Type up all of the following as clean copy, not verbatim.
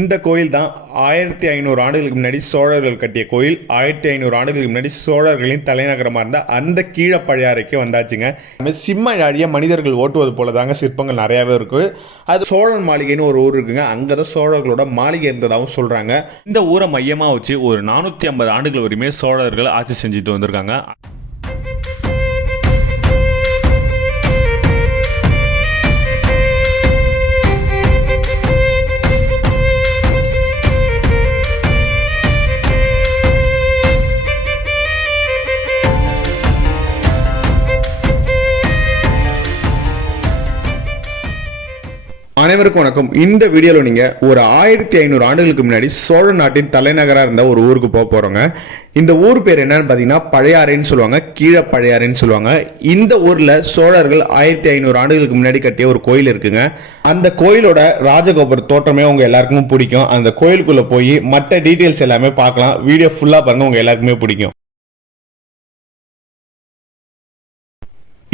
இந்த கோயில் தான் 1500 ஆண்டுகளுக்கு முன்னாடி சோழர்கள் கட்டிய கோயில். 1500 ஆண்டுகளுக்கு முன்னாடி சோழர்களின் தலைநகரமாக இருந்த அந்த கீழப்பழையாறைக்கு வந்தாச்சுங்க. சிம்ம அழிய மனிதர்கள் ஓட்டுவது போல தாங்க சிற்பங்கள் நிறையாவே இருக்கு. அது சோழன் மாளிகைன்னு ஒரு ஊர் இருக்குங்க. அங்கே தான் சோழர்களோட மாளிகை இருந்ததாகவும் சொல்றாங்க. இந்த ஊரை மையமாக வச்சு ஒரு 450 ஆண்டுகள் வரையுமே சோழர்கள் ஆட்சி செஞ்சுட்டு வந்திருக்காங்க. அனைவருக்கும் வணக்கம். இந்த வீடியோவில் நீங்கள் ஒரு 1500 ஆண்டுகளுக்கு முன்னாடி சோழ நாட்டின் தலைநகராக இருந்த ஒரு ஊருக்கு போக போகிறோங்க. இந்த ஊர் பேர் என்னன்னு பார்த்தீங்கன்னா பழையாறைன்னு சொல்லுவாங்க, கீழப்பழையாறைன்னு சொல்லுவாங்க. இந்த ஊரில் சோழர்கள் 1500 ஆண்டுகளுக்கு முன்னாடி கட்டிய ஒரு கோயில் இருக்குங்க. அந்த கோயிலோட ராஜகோபுர தோற்றமே உங்கள் எல்லாருக்குமே பிடிக்கும். அந்த கோயிலுக்குள்ளே போய் மற்ற டீட்டெயில்ஸ் எல்லாமே பார்க்கலாம். வீடியோ ஃபுல்லாக பாருங்கள், உங்கள் எல்லாருக்குமே பிடிக்கும்.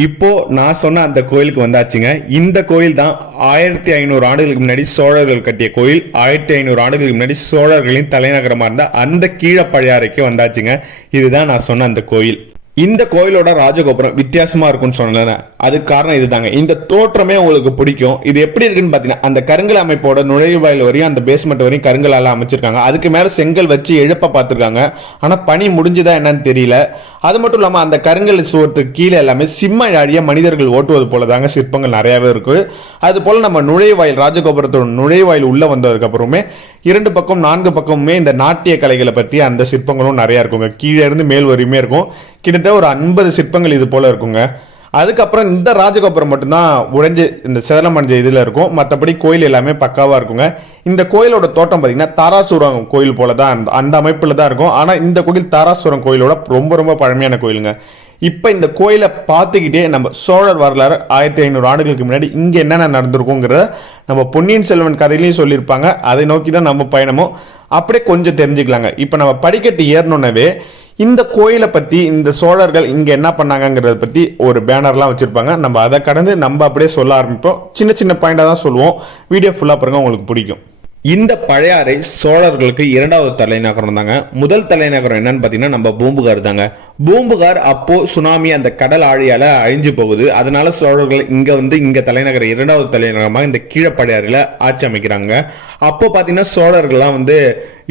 இப்போ நான் சொன்ன அந்த கோயிலுக்கு வந்தாச்சுங்க. இந்த கோயில் தான் 1500 ஆண்டுகளுக்கு முன்னாடி சோழர்கள் கட்டிய கோயில். 1500 ஆண்டுகளுக்கு முன்னாடி சோழர்களின் தலைநகரமாக இருந்த அந்த கீழப்பழையாறைக்கு வந்தாச்சுங்க. இதுதான் நான் சொன்ன அந்த கோயில். இந்த கோயிலோட ராஜகோபுரம் வித்தியாசமா இருக்கும்னு சொன்னேன். அதுக்கு காரணம் இதுதாங்க. இந்த தோற்றமே உங்களுக்கு பிடிக்கும். இது எப்படி இருக்குன்னு பார்த்தீங்கன்னா, அந்த கருங்கல் அமைப்போட நுழைவாயில் வரையும் அந்த பேஸ்மெண்ட் வரையும் கருங்கலால் அமைச்சிருக்காங்க. அதுக்கு மேலே செங்கல் வச்சு எழுப்ப பார்த்துருக்காங்க. ஆனால் பனி முடிஞ்சுதா என்னன்னு தெரியல. அது மட்டும் இல்லாமல் அந்த கருங்கல் சுவத்துக்கு கீழே எல்லாமே சிம்ம அழிய மனிதர்கள் ஓட்டுவது போல தாங்க சிற்பங்கள் நிறையாவே இருக்கு. அது போல நம்ம நுழைவாயில் ராஜகோபுரத்தோட நுழைவாயில் உள்ள வந்ததுக்கு அப்புறமே 2 பக்கம் 4 பக்கமுமே இந்த நாட்டிய கலைகளை பற்றி அந்த சிற்பங்களும் நிறையா இருக்குங்க. கீழே இருந்து மேல் வரையுமே இருக்கும். கிட்டத்தட்ட ஒரு 50 சிற்பங்கள் இது போல இருக்குங்க. அதுக்கப்புறம் இந்த ராஜகோபுரம் மட்டும்தான் உடைஞ்சு இந்த சேதலம் அடைஞ்ச இதில் இருக்கும். மற்றபடி கோயில் எல்லாமே பக்காவாக இருக்குங்க. இந்த கோயிலோட தோட்டம் பார்த்தீங்கன்னா தாராசுரம் கோயில் போல தான் அந்த அமைப்பில் தான் இருக்கும். ஆனால் இந்த கோயில் தாராசுரம் கோயிலோட ரொம்ப ரொம்ப பழமையான கோயிலுங்க. இப்போ இந்த கோயிலை பார்த்துக்கிட்டே நம்ம சோழர் வரலாறு 1500 ஆண்டுகளுக்கு முன்னாடி இங்கே என்னென்ன நடந்திருக்குங்கிறத நம்ம பொன்னியின் செல்வன் கதையிலையும் சொல்லியிருப்பாங்க. அதை நோக்கி தான் நம்ம பயணமும் அப்படியே கொஞ்சம் தெரிஞ்சுக்கலாங்க. இப்போ நம்ம படிக்கட்டு ஏறணுன்னவே இந்த கோயிலை பற்றி, இந்த சோழர்கள் இங்கே என்ன பண்ணாங்கிறத பற்றி ஒரு பேனர்லாம் வச்சுருப்பாங்க. நம்ம அதை கடந்து நம்ம அப்படியே சொல்ல ஆரம்பிப்போம். சின்ன சின்ன பாயிண்டாக தான் சொல்லுவோம். வீடியோ ஃபுல்லாக பாருங்க, உங்களுக்கு பிடிக்கும். இந்த பழையாறை சோழர்களுக்கு 2வது தலைநகரம் தாங்க. முதல் தலைநகரம் என்னன்னு பார்த்தீங்கன்னா நம்ம பூம்புகார் தாங்க. பூம்புகார் அப்போ சுனாமி அந்த கடல் ஆழியால அழிஞ்சு போகுது. அதனால சோழர்கள் இங்க தலைநகர் 2வது தலைநகரமாக இந்த கீழப்பழையாறையில் ஆட்சி அமைக்கிறாங்க. அப்போ பார்த்தீங்கன்னா சோழர்கள்லாம்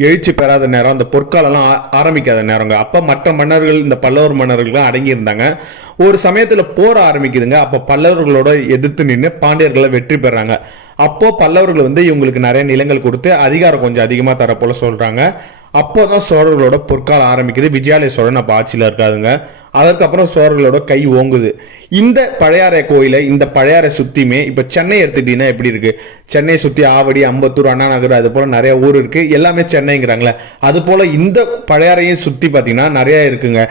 எழுச்சி பெறாத நேரம், அந்த பொற்காலெல்லாம் ஆரம்பிக்காத நேரங்க. அப்போ மற்ற மன்னர்கள், இந்த பல்லவர் மன்னர்கள்லாம் அடங்கி இருந்தாங்க. ஒரு சமயத்தில் போர் ஆரம்பிக்குதுங்க. அப்போ பல்லவர்களோட எதிர்த்து நின்று பாண்டியர்களை வெற்றி பெறாங்க. அப்போ பல்லவர்கள் இவங்களுக்கு நிறைய நிலங்கள் கொடுத்து அதிகாரம் கொஞ்சம் அதிகமாக தரப்போல சொல்றாங்க. அப்போதான் சோழர்களோட பொற்காலம் ஆரம்பிக்குது. விஜயாலய சோழன் அப்போ ஆட்சியில் இருக்காதுங்க. அதற்கப்புறம் சோழர்களோட கை ஓங்குது. இந்த பழையாறை கோயிலை, இந்த பழையாறை சுத்தியுமே இப்போ சென்னை எடுத்துக்கிட்டீங்கன்னா எப்படி இருக்கு? சென்னை சுற்றி ஆவடி, அம்பத்தூர், அண்ணா நகர், அது போல நிறைய ஊர் இருக்கு. எல்லாமே சென்னைங்கிறாங்களே. அது போல இந்த பழையாறையை சுற்றி பார்த்தீங்கன்னா நிறைய இருக்குங்க.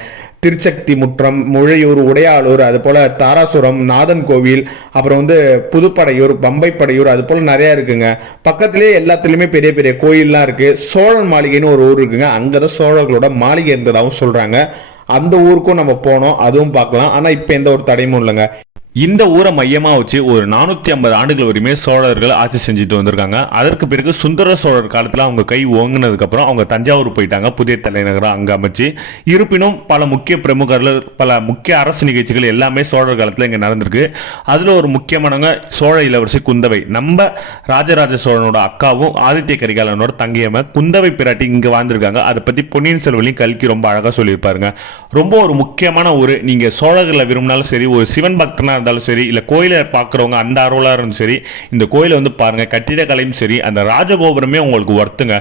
திருச்சக்தி முற்றம், முழையூர், உடையாளூர், அது போல தாராசுரம், நாதன் கோவில், அப்புறம் புதுப்படையூர், பம்பை படையூர், அது போல நிறைய இருக்குங்க. பக்கத்திலேயே எல்லாத்துலயுமே பெரிய பெரிய கோயில்லாம் இருக்கு. சோழன் மாளிகைன்னு ஒரு ஊர் இருக்குங்க. அங்கதான் சோழர்களோட மாளிகை இருந்ததாகவும் சொல்றாங்க. அந்த ஊருக்கும் நம்ம போனோம், அதுவும் பார்க்கலாம். ஆனா இப்ப எந்த ஒரு தடையும் இல்லைங்க. இந்த ஊரை மையமாக வச்சு ஒரு 450 ஆண்டுகள் வரையுமே சோழர்கள் ஆட்சி செஞ்சுட்டு வந்திருக்காங்க. அதற்கு பிறகு சுந்தர சோழர் காலத்தில் அவங்க கை ஓங்கினதுக்கப்புறம் அவங்க தஞ்சாவூர் போயிட்டாங்க, புதிய தலைநகரம் அங்கே அமைச்சு. இருப்பினும் பல முக்கிய பிரமுகர்கள், பல முக்கிய அரசு நிகழ்ச்சிகள் எல்லாமே சோழர் காலத்தில் இங்கே நடந்திருக்கு. அதில் ஒரு முக்கியமானவங்க சோழ இளவரசி குந்தவை. நம்ம ராஜராஜ சோழனோட அக்காவும் ஆதித்ய கரிகாலனோட தங்கையம்ம குந்தவை பிராட்டி இங்கே வாழ்ந்திருக்காங்க. அதை பற்றி பொன்னியின் செல்வனையும் கல்கி ரொம்ப அழகாக சொல்லியிருப்பாருங்க. ரொம்ப ஒரு முக்கியமான ஊர். நீங்கள் சோழர்களை விரும்பினாலும் சரி, ஒரு சிவன் பக்தனா இருந்தாலும் சரி, இல்ல கோயிலை பார்க்குறவங்க அந்த ஆர்வலா இருந்தாலும் சரி, இந்த கோயிலை பாருங்க. கட்டிடக்கலையும் சரி, அந்த ராஜகோபுரமே உங்களுக்கு வர்த்துங்க.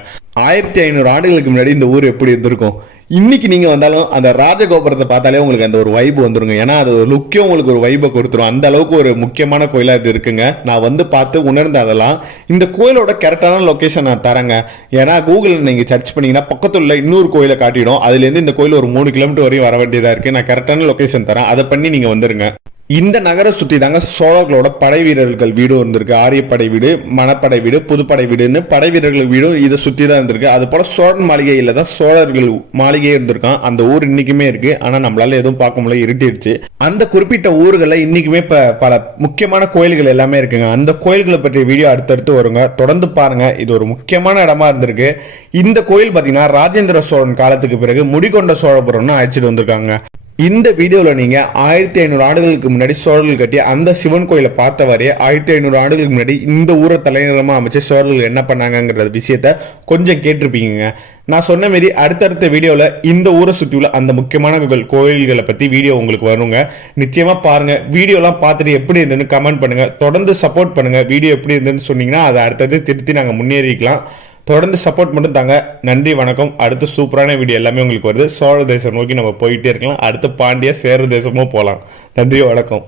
1500 ஆண்டுகளுக்கு முன்னாடி இந்த ஊர் எப்படி இருந்திருக்கும்? இன்னைக்கு நீங்க வந்தாலும் அந்த ராஜகோபுரத்தை பார்த்தாலே உங்களுக்கு அந்த ஒரு வைப் வந்துருங்க. ஏன்னா அது ஒரு லுக்கே உங்களுக்கு ஒரு வைப்பை கொடுத்துரும். அந்த அளவுக்கு ஒரு முக்கியமான கோயிலா இது இருக்குங்க. நான் பார்த்து உணர்ந்த அதெல்லாம் இந்த கோயிலோட கரெக்டான லொகேஷன் நான் தரேங்க. ஏன்னா கூகுள் நீங்க சர்ச் பண்ணீங்கன்னா பக்கத்துல இன்னொரு கோயிலை காட்டிடும். அதுல இருந்து இந்த கோயில் ஒரு 3 கிலோமீட்டர் வரையும் வர வேண்டியதா இருக்கு. நான் கரெக்டான லொகேஷன் தரேன். அதை பண்ணி நீங்க வந்துருங்க. இந்த நகரை சுற்றி தாங்க சோழர்களோட படை வீரர்கள் வீடும் இருந்திருக்கு. ஆரியப்படை வீடு, மணப்படை வீடு, புதுப்படை வீடுன்னு படை வீரர்கள் வீடும் இதை சுற்றி தான் இருந்திருக்கு. அது போல சோழன் மாளிகையில் தான் சோழர்கள் மாளிகையே இருந்திருக்கான். அந்த ஊர் இன்னைக்குமே இருக்கு. ஆனால் நம்மளால எதுவும் பார்க்க முடியல, இருட்டிடுச்சு. அந்த குறிப்பிட்ட ஊர்களில் இன்னைக்குமே பல முக்கியமான கோயில்கள் எல்லாமே இருக்குங்க. அந்த கோயில்களை பற்றிய வீடியோ அடுத்தடுத்து வருங்க, தொடர்ந்து பாருங்க. இது ஒரு முக்கியமான இடமா இருந்திருக்கு. இந்த கோயில் பார்த்தீங்கன்னா ராஜேந்திர சோழன் காலத்துக்கு பிறகு முடிகொண்ட சோழபுரம்னு அழைச்சிட்டு வந்திருக்காங்க. இந்த வீடியோவில் நீங்கள் 1500 ஆண்டுகளுக்கு முன்னாடி சோழர்கள் கட்டிய அந்த சிவன் கோயிலை பார்த்த வரையே 1500 ஆண்டுகளுக்கு முன்னாடி இந்த ஊரை தலைநகரமாக அமைச்சு சோழர்கள் என்ன பண்ணாங்கங்கிற விஷயத்த கொஞ்சம் கேட்டிருப்பீங்க. நான் சொன்ன மாரி அடுத்தடுத்த வீடியோவில் இந்த ஊரை சுற்றியுள்ள அந்த முக்கியமான கோயில்களை பற்றி வீடியோ உங்களுக்கு வருங்க. நிச்சயமாக பாருங்கள். வீடியோலாம் பார்த்துட்டு எப்படி இருந்ததுன்னு கமெண்ட் பண்ணுங்கள். தொடர்ந்து சப்போர்ட் பண்ணுங்கள். வீடியோ எப்படி இருந்ததுன்னு சொன்னீங்கன்னா அதை அடுத்தடுத்து திருத்தி நாங்கள் முன்னேறிக்கலாம். தொடர்ந்து சப்போர்ட் மட்டும் தாங்க. நன்றி, வணக்கம். அடுத்து சூப்பரான வீடியோ எல்லாமே உங்களுக்கு வருது. சோழ தேசம் நோக்கி நம்ம போயிட்டே இருக்கலாம். அடுத்து பாண்டிய சேர தேசமும் போகலாம். நன்றி, வணக்கம்.